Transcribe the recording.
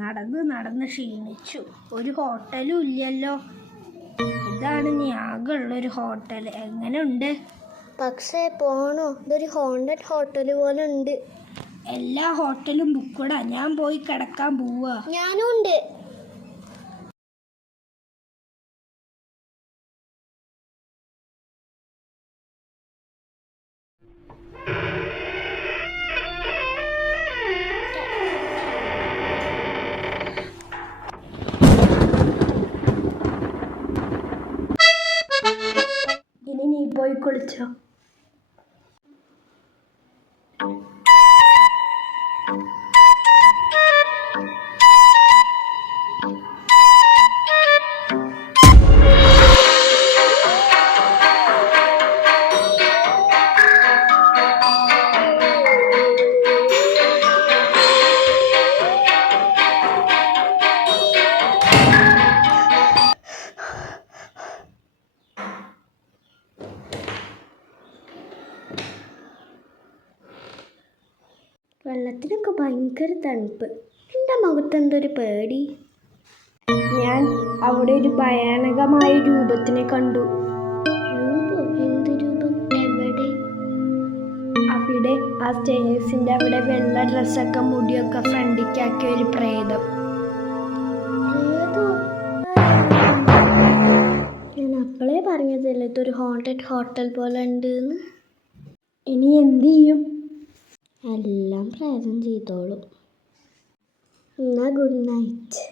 നടന്ന് നടന്ന് ക്ഷീണിച്ചു. ഒരു ഹോട്ടലും ഇല്ലല്ലോ. ഇതാണ് ഇനി ആകെയുള്ളൊരു ഹോട്ടൽ. എങ്ങനെയുണ്ട്? പക്ഷേ പോണോ? ഇതൊരു ഹോണ്ടഡ് ഹോട്ടൽ പോലെ ഉണ്ട്. എല്ലാ ഹോട്ടലും ബുക്കടാ. ഞാൻ പോയി കിടക്കാൻ പോവാ. ഞാനും ഉണ്ട്. ഇനി നീ പോയി കുളിച്ചോ. വെള്ളത്തിനൊക്കെ ഭയങ്കര തണുപ്പ്. എൻ്റെ മുഖത്ത് എന്തൊരു പേടി. ഞാൻ അവിടെ ഒരു ഭയാനകമായ രൂപത്തിനെ കണ്ടു. രൂപം? എന്ത് രൂപം? എവിടെ? അവിടെ ആ സ്റ്റേഴ്സിൻ്റെ അവിടെ വെള്ള ഡ്രസ്സൊക്കെ മുടിയൊക്കെ ഫ്രണ്ടിക്കാക്കിയ ഒരു പ്രേതം. ഞാൻ അപ്പോഴേ പറഞ്ഞതല്ലേ ഇതൊരു ഹോണ്ടഡ് ഹോട്ടൽ പോലെ ഉണ്ട് എന്ന്. ഇനി എന്ത് ചെയ്യും? എല്ലാം പ്രേതം ചെയ്തോളും. എന്നാ ഗുഡ് നൈറ്റ്.